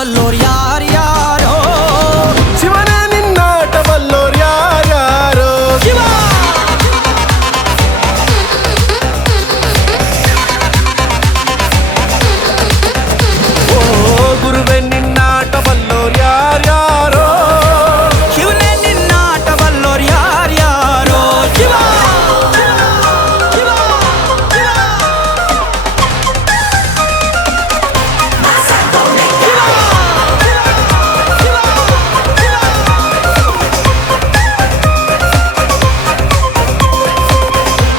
ಬಲ್ಲೋರ್ ಯಾರ್ಯಾರೋ ಶಿವನೇ ನಿನ್ನಾಟ ಬಲ್ಲೋರ್ ಯಾರ್ಯಾರೋ ಶಿವ ಗುರುವೆ ನಿನ್ನಾಟ ಬಲ್ಲೋರ್ ಯಾರ್ಯಾರೋ ಶಿವನೇ ನಿನ್ನಾಟ ಬಲ್ಲೋರ್ ಯಾರ್ಯಾರೋ ಶಿವ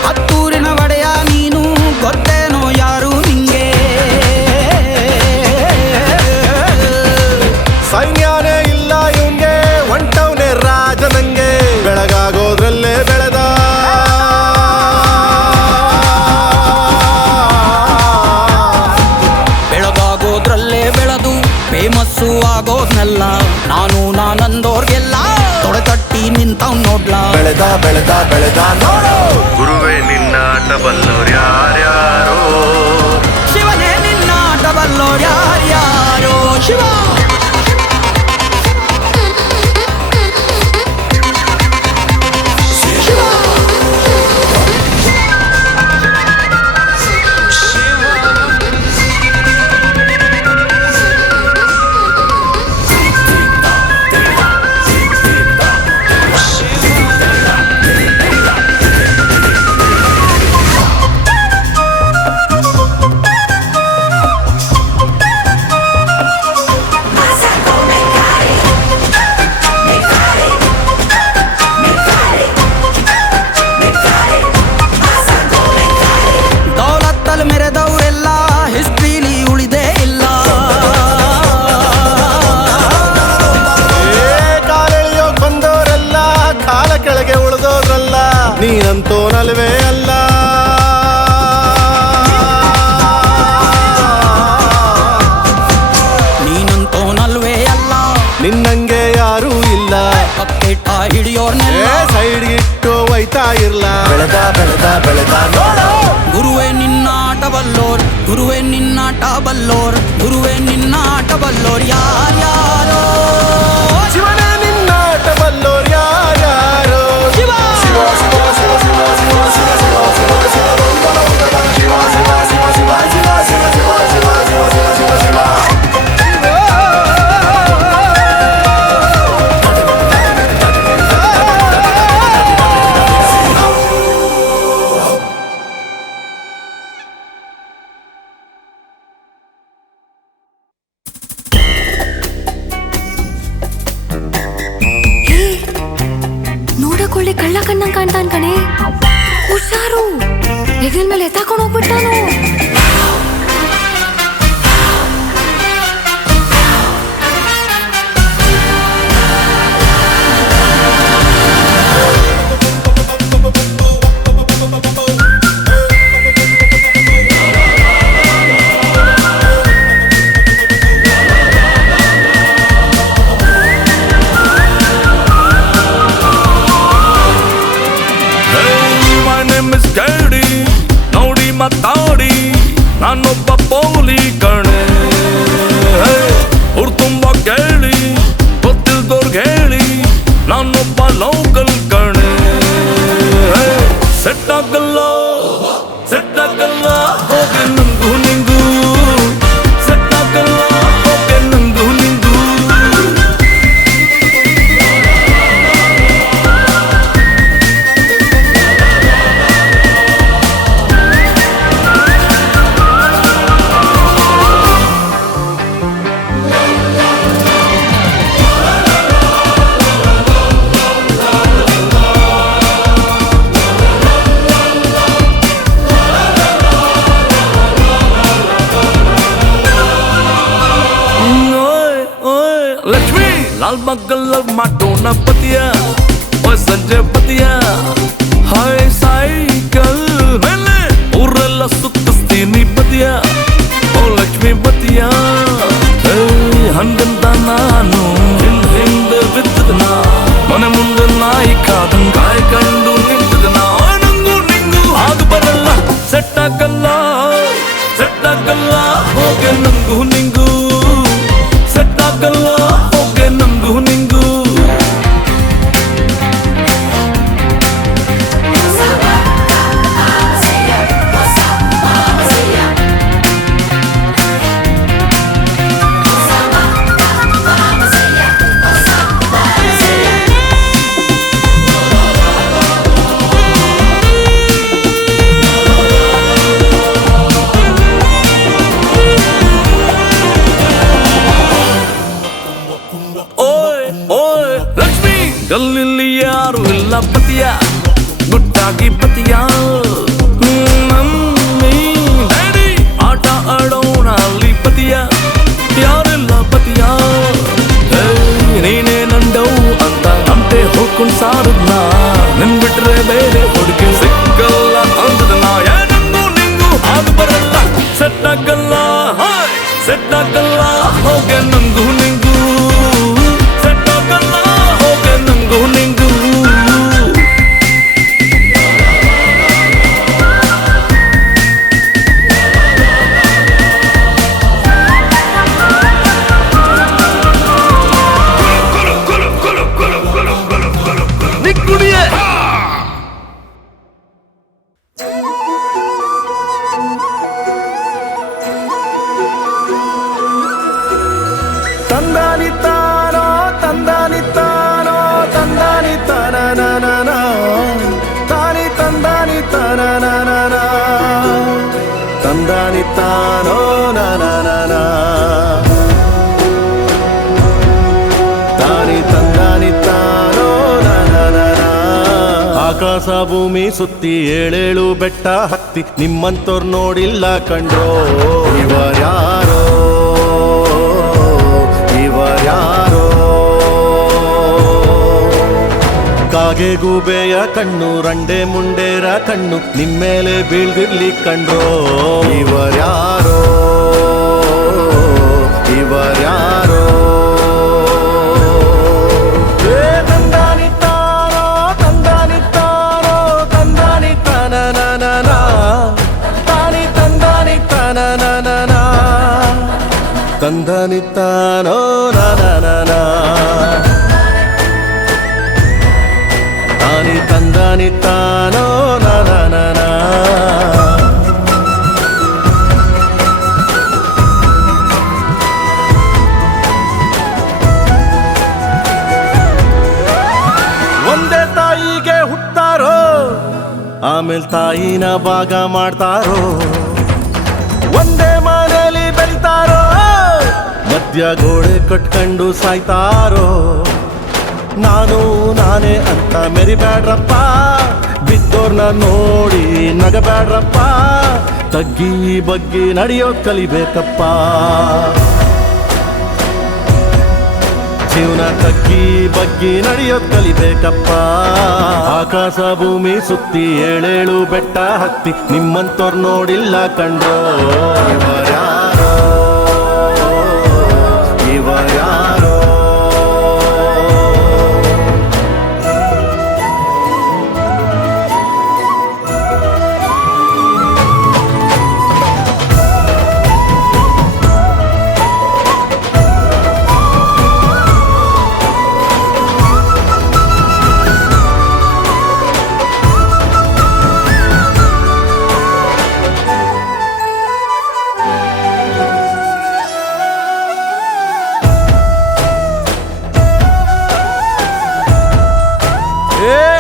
ಹತ್ತೂರಿನ ಒಡೆಯ ನೀನು ಗೊತ್ತೇನೋ ಯಾರು ನಿಂಗೆ ಸೈನ್ಯನೇ ಇಲ್ಲ ಇವಂಗೆ ಹೊಂಟವ್ನೆ ರಾಜ ನಂಗೆ ಬೆಳಗಾಗೋದ್ರಲ್ಲೇ ಬೆಳೆದ ಬೆಳಗಾಗೋದ್ರಲ್ಲೇ ಬೆಳೆದು ಫೇಮಸ್ಸು ಆಗೋದ್ನೆಲ್ಲ ನಾನಂದೋರ್ಗೆಲ್ಲ ತೊಡೆತಟ್ಟಿ ನಿಂತವ್ ನೋಡ್ಲಾ ಬೆಳೆದ ಬೆಳೆದ ಬೆಳೆದ ನೋಡು ಗುರುವೇ ನಿನ್ನಾಟ ಬಲ್ಲೋರ್ ಯಾರ್ಯಾರೋ ಶಿವನೇ ನಿನ್ನಾಟ ಬಲ್ಲೋರ್ ಯಾರ್ಯಾರೋ ಶಿವ ದೌಲತ್ತಲ್ಲಿ ಮೆರೆದವರೆಲ್ಲ ಹಿಸ್ಟ್ರಿಲಿ ಉಳಿದೇ ಇಲ್ಲ ಕಾಲೆಳೆಯೋಕ್ ಬಂದವರೆಲ್ಲ ಕಾಲ ಕೆಳಗೆ ಉಳಿದೋದ್ರಲ್ಲ ನೀನಂತೋನಲ್ವೇ ಅಲ್ಲ ನೀನಂತೋನಲ್ವೇ ಅಲ್ಲ ನಿನ್ನಂಗೆ ಯಾರೂ ಇಲ್ಲ ಪಕ್ಕೇಟ ಹಿಡಿಯೋರ್ನೆಲ್ಲ ಸೈಡ್ ಇಟ್ಟು ಒಯ್ತಾ ಇರ್ಲ ಬೆಳೆದ ಬೆಳೆದ ಬೆಳೆದ ನೋಡು ಗುರುವೇ ನಿನ್ನಾಟ ಬಲ್ಲೋರ್ ಗುರುವೇ ನಿನ್ನಾಟ ಬಲ್ಲೋರ್ ಗುರುವೇ ನಿನ್ನಾಟ ಬಲ್ಲೋರ್ ಯಾರ್ಯಾರೋ ಶಿವನೇ ನಿನ್ನಾಟ ಬಲ್ಲೋರ್ ಯಾರ್ಯಾರೋ ಶಿವ ನೋಡಕೊಳ್ಳಿ ಕಳ್ಳ ಕಣ್ಣಂಗ್ ಕಾಣ್ತಾನ್ ಕಣೆ ಹುಷಾರು ಹೆಗಲ್ ಮೇಲೆ ಎತ್ತಾಕೊಂಡು ಹೋಗ್ಬಿಟ್ಟಾನು ನೋಡಿ ಮಾತಾಡಿ ನಾನೊಬ್ಬ ಪೋಲಿ ಕಣೆ ಅವ್ರು ತುಂಬಾ ಕೇಳಿ ಗೊತ್ತಿಲ್ದವ್ರಿಗೆ ಹೇಳಿ ನಾನೊಬ್ಬ ಲೋಕಲ್ ಕಣೆ ಸೆಟ್ ಆಗಲ್ಲ ಹೋಗಿ ನಂಗು ನಿಂಗು ಸೆಟ್ ಆಗಲ್ಲ ಹೋಗಿ ನಂಗು ನಿಂಗು लाल बगल ಮಾಡೋಣ ಪತಿಯ ಓ ಸಂಜೆ ಪತಿಯ ಹಾಯ್ ಸೈಕಲ್ ಮೇಲೆ ಊರೆಲ್ಲ ಸುತ್ತಿಸ್ತೀನಿ ಪತಿಯ ಓ ಲಕ್ಷ್ಮಿ ಪತಿಯ ಹಂಗಂತ ನಾನು ಹಿಂದೆ ಬಿದ್ದದನ ಮನೆ ಮುಂದೆ ನಾಯಿ ಕಾದಂಗ ಕಾಯ್ಕೊಂಡು ನಿಂತದನ ನಂಗು ನಿಂಗು ಆಗ ಬರಲ್ಲ ಸೆಟ್ ಆಗಲ್ಲ ಹೋಗೆ ನಂಗು ನಿಂಗು ಸೆಟ್ ಓಯ್ ಲಕ್ಷ್ಮಿ ಗಲ್ಲಿಲ್ಲಿ ಯಾರು ಇಲ್ಲ ಪತಿಯ ಗುಟ್ಟಾಗಿ ಪತಿಯ ಮಮ್ಮಿ ಡ್ಯಾಡಿ ಆಟ ಆಡೋಣ ಅಲ್ಲಿ ಪತಿಯ ಯಾರಿಲ್ಲ ಪತಿಯ ನೀನೇ ನಂಡವು ಅಂತ ಅಂತೆ ಹೋಗ್ಕೊಂಡ್ ಸಾರದ್ನ ನಿನ್ ಬಿಟ್ರೆ ಬೇರೆ ಹುಡುಗಿ ಸಿಕ್ಕಲ್ಲ ಅಂದದ ನಾ ಏನಂಗೂ ನಿಂಗೂ ಆಗ ಬರಲ್ಲ ಸೆಟ್ ಆಗಲ್ಲ ಸೆಟ್ ಆಗಲ್ಲ ಹೋಗೆ ನಂಗೂ ನಿಂಗೂ ಸೆಟ್ ಆಗಲ್ಲ ಹೋಗೆ ನಂಗೂ ನಿಂಗೂ ತಂದಾನಿತ್ತಾನೋ ತಂದಾನಿತ್ತಾನೋ ತಂದಾನಿತ್ತಾನ ತಾನಿ ತಂದಾನಿತ್ತಾನ ತಂದಾನಿತ್ತಾನೋ ನಾನ ತಾನಿ ತಂದಾನಿತ್ತಾನೋ ನಾನ ಆಕಾಶ ಭೂಮಿ ಸುತ್ತಿ ಏಳೇಳು ಬೆಟ್ಟ ಹತ್ತಿ ನಿಮ್ಮಂತೋರ್ ನೋಡಿಲ್ಲ ಕಂಡ್ರೋ ಇವರ್ಯಾರೋ ಯಾರೋ ಕಾಗೆ ಗೂಬೆಯ ಕಣ್ಣು ರಂಡೆ ಮುಂಡೇರ ಕಣ್ಣು ನಿಮ್ಮೇಲೆ ಬೀಳ್ದಿರ್ಲಿ ಕಂಡ್ರೋ ಇವರ್ಯಾರೋ ಇವರ್ಯಾರೋ ತಂದಾನಿತ್ತಾನೋ ತಂದಾನಿತ್ತಾನೋ ತಂದಾನಿತ್ತಾನ ತಾನಿ ತಂದಾನಿತ್ತಾನ ತಂದಾನಿತ್ತಾನೋ ತಾನಿ ತಂದಾನಿತ್ತಾನೋ ಒಂದೇ ತಾಯಿಗೆ ಹುಟ್ಟಾರೋ ಆಮೇಲೆ ತಾಯಿನ ಭಾಗ ಮಾಡ್ತಾರೋ ಒಂದೇ ಮನೆಯಲ್ಲಿ ಬೆಳಿತಾರೋ ಮಧ್ಯ ಗೋಡೆ ಕಟ್ಕೊಂಡು ಸಾಯ್ತಾರೋ ನಾನು ನಾನೇ ಅಂತ ಮೆರಿಬ್ಯಾಡ್ರಪ್ಪ ಬಿದ್ದೋರ್ನ ನೋಡಿ ನಗಬ್ಯಾಡ್ರಪ್ಪ ತಗ್ಗಿ ಬಗ್ಗಿ ನಡೆಯೋದ್ ಕಲಿಬೇಕಪ್ಪ ಜೀವನ ತಗ್ಗಿ ಬಗ್ಗಿ ನಡೆಯೋದ್ ಕಲಿಬೇಕಪ್ಪ ಆಕಾಶ ಭೂಮಿ ಸುತ್ತಿ ಏಳೇಳು ಬೆಟ್ಟ ಹತ್ತಿ ನಿಮ್ಮಂತೋರ್ ನೋಡಿಲ್ಲ ಕಂಡ್ರೋ ಇವರ್ಯಾರೋ ಇವರ್ಯಾರೋ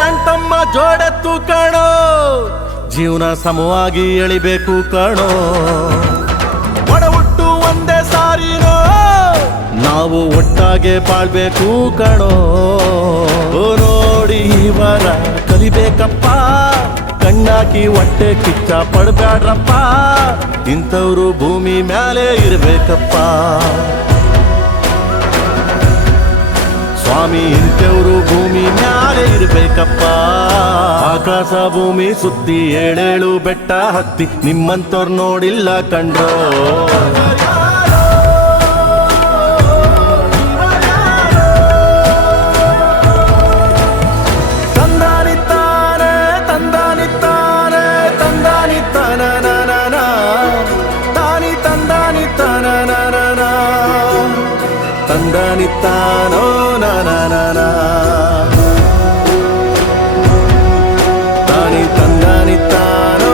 ಅಂಟಮ್ಮ ಜೋಡೆತ್ತು ಕಣೋ ಜೀವನ ಸಮವಾಗಿ ಎಳಿಬೇಕು ಕಣೋ ಒಡ ಹುಟ್ಟು ಒಂದೇ ಸಾರಿನೋ ನಾವು ಒಟ್ಟಾಗೆ ಬಾಳ್ಬೇಕು ಕಣೋ ನೋಡಿ ಇವರ ಕಲಿಬೇಕಪ್ಪ ಕಣ್ಣಾಕಿ ಹೊಟ್ಟೆ ಕಿಚ್ಚ ಪಡ್ಬ್ಯಾಡ್ರಪ್ಪ ಇಂಥವ್ರು ಭೂಮಿ ಮ್ಯಾಲೆ ಇರ್ಬೇಕಪ್ಪ ಸ್ವಾಮಿ ಇಂಥವ್ರು ಭೂಮಿ ಮ್ಯಾಲೆ ಇರ್ಬೇಕಪ್ಪ ಆಕಾಶ ಭೂಮಿ ಸುತ್ತಿ ಏಳೇಳು ಬೆಟ್ಟ ಹತ್ತಿ ನಿಮ್ಮಂತೋರ್ ನೋಡಿಲ್ಲ ಕಂಡ್ರೋ ತಂದಾನಿತ್ತಾನೆ ತಂದಾನಿತ್ತಾನೆ ತಂದಾನಿತ್ತಾನ ತಾನಿ ತಂದಾನಿತ್ತಾನ ತಂದಾನಿತ್ತಾನೋ ತಾನಿ ತಂದಾನಿತ್ತಾನೋ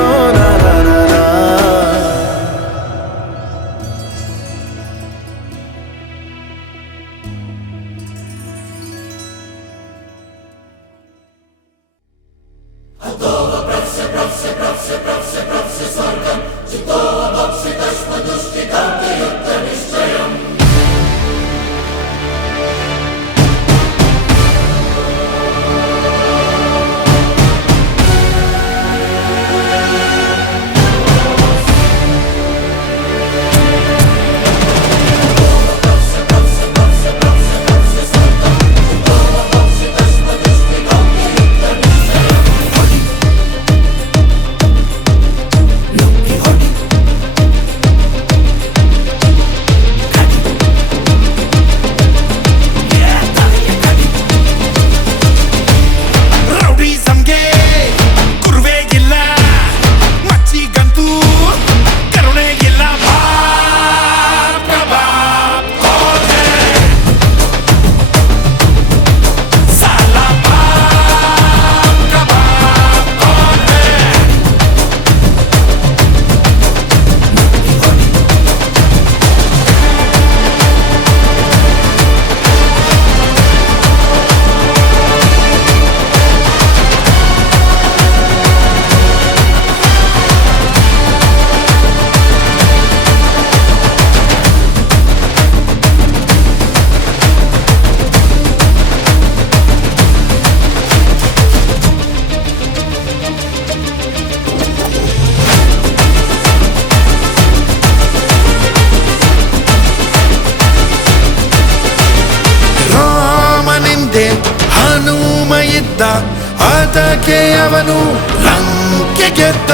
ಅದಕ್ಕೆ ಅವನು ಲಂಕೆ ಗೆದ್ದ.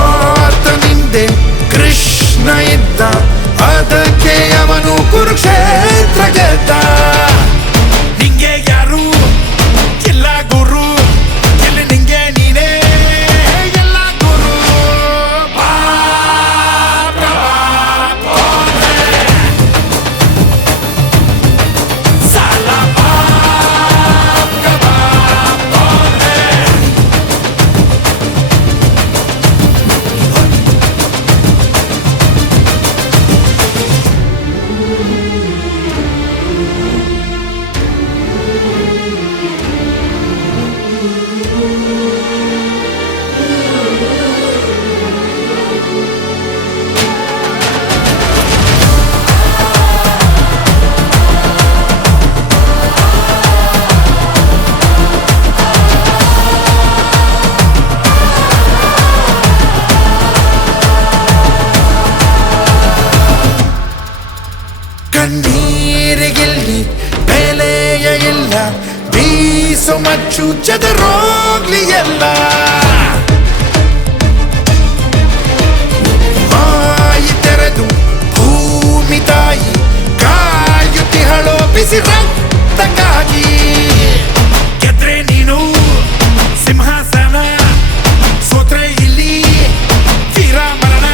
ಆತನಿಂದೆ ಕೃಷ್ಣ ಇದ್ದ, ಅದಕ್ಕೆ ಅವನು ಕುರುಕ್ಷೇತ್ರ ಗೆದ್ದ. ನಿಂಗೆ ಯಾರು ಇಲ್ಲ ಗುರು, ಎಲ್ಲಿ ನಿಂಗೆ ನೀನೇ ಎಲ್ಲ ಗುರು. ಕಣ್ಣೀರಿಗಿಲ್ಲಿ ಬೆಲೆಯ ಇಲ್ಲ, ಬೀಸು ಮಚ್ಚು ಚದರೋಗ್ಲಿ ಎಲ್ಲ. ಬಾಯಿ ತೆರೆದು ಭೂಮಿ ತಾಯಿ ಕಾಯುತ್ತಿಹಳೋ ಬಿಸಿ ರಕ್ತಕ್ಕಾಗಿ. ಗೆದ್ರೆ ನೀನು ಸಿಂಹಾಸನ, ಸೋತ್ರೆ ಇಲ್ಲಿ ವೀರ ಮರಣ.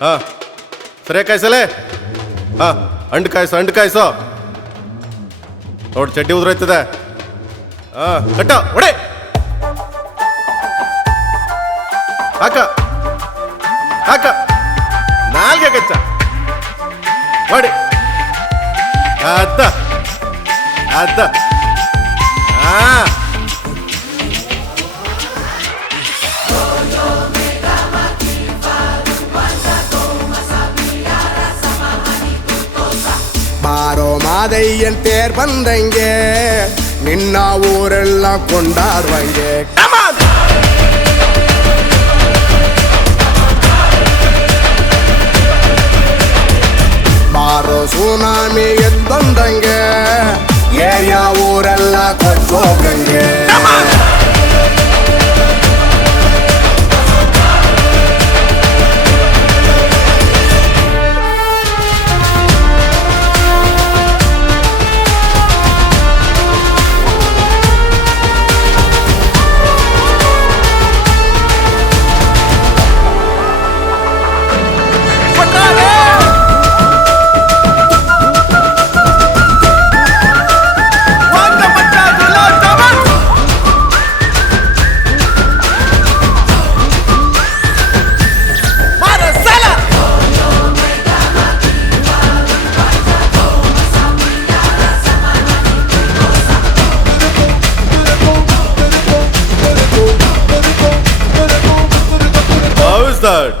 ಹಾ ಸರಿ ಕಾಯಿಸಲೇ. ಹಾ ಅಂಡು ಕಾಯಿಸೋ. ನೋಡಿ ಚಡ್ಡಿ ಉದುರೋಯ್ತದೆ. ಹಾ ಕಟ್ಟ ಒಡೆ ಹಾಕ ನಾಲ್ಗೆ ಕಚ್ಚ ಮಾಡಿ ಅದ್ದ ಹಾ ಬಾರೋ ಮಾದಯ್ಯನ್ ತೇರ್ ಬಂದಂಗೆ, ನಿನ್ನ ಊರೆಲ್ಲ ಕೊಂಡಾಡುವಂಗೆ. ಬಾರೋ ಸುನಾಮಿ ಎದ್ದಂದಂಗೆ, ಏರಿಯಾ ಊರೆಲ್ಲ ಕೊಚ್ಚೋಗಂಗೆ.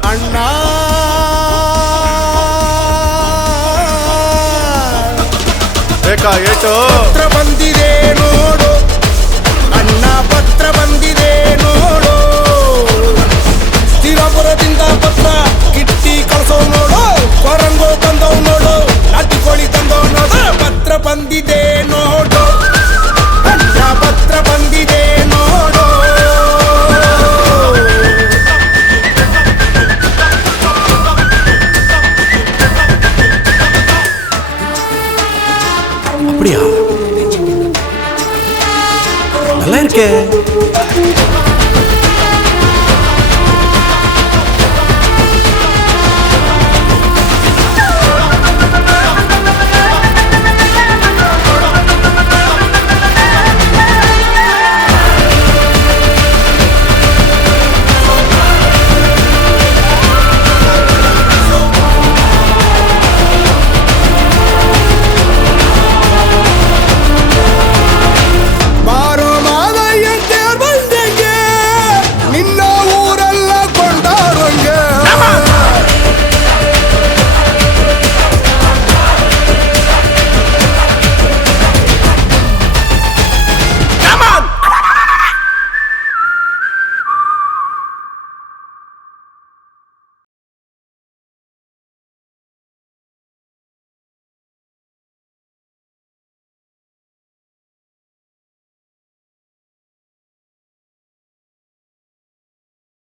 ಅಣ್ಣ ಬೇಕಾ ಏಟು ಪತ್ರ ಬಂದಿದೆ ನೋಡು, ಅಣ್ಣ ಪತ್ರ ಬಂದಿದೆ ನೋಡು. ಸ್ಥಿರಪುರದಿಂದ ಪತ್ರ ಕಿಟ್ಟಿ ಕಳ್ಸೋ ನೋಡು, ಕೊರಂಗೋ ತಂದವ್ ನೋಡು, ನಾಟಿ ಕೋಳಿ ತಂದವ್ ನೋಡು. ಪತ್ರ ಬಂದಿದೆ ನೋಡು, ಅಣ್ಣ ಪತ್ರ ಬಂದಿದೆ ನೋಡು. நல்லா இருக்கே.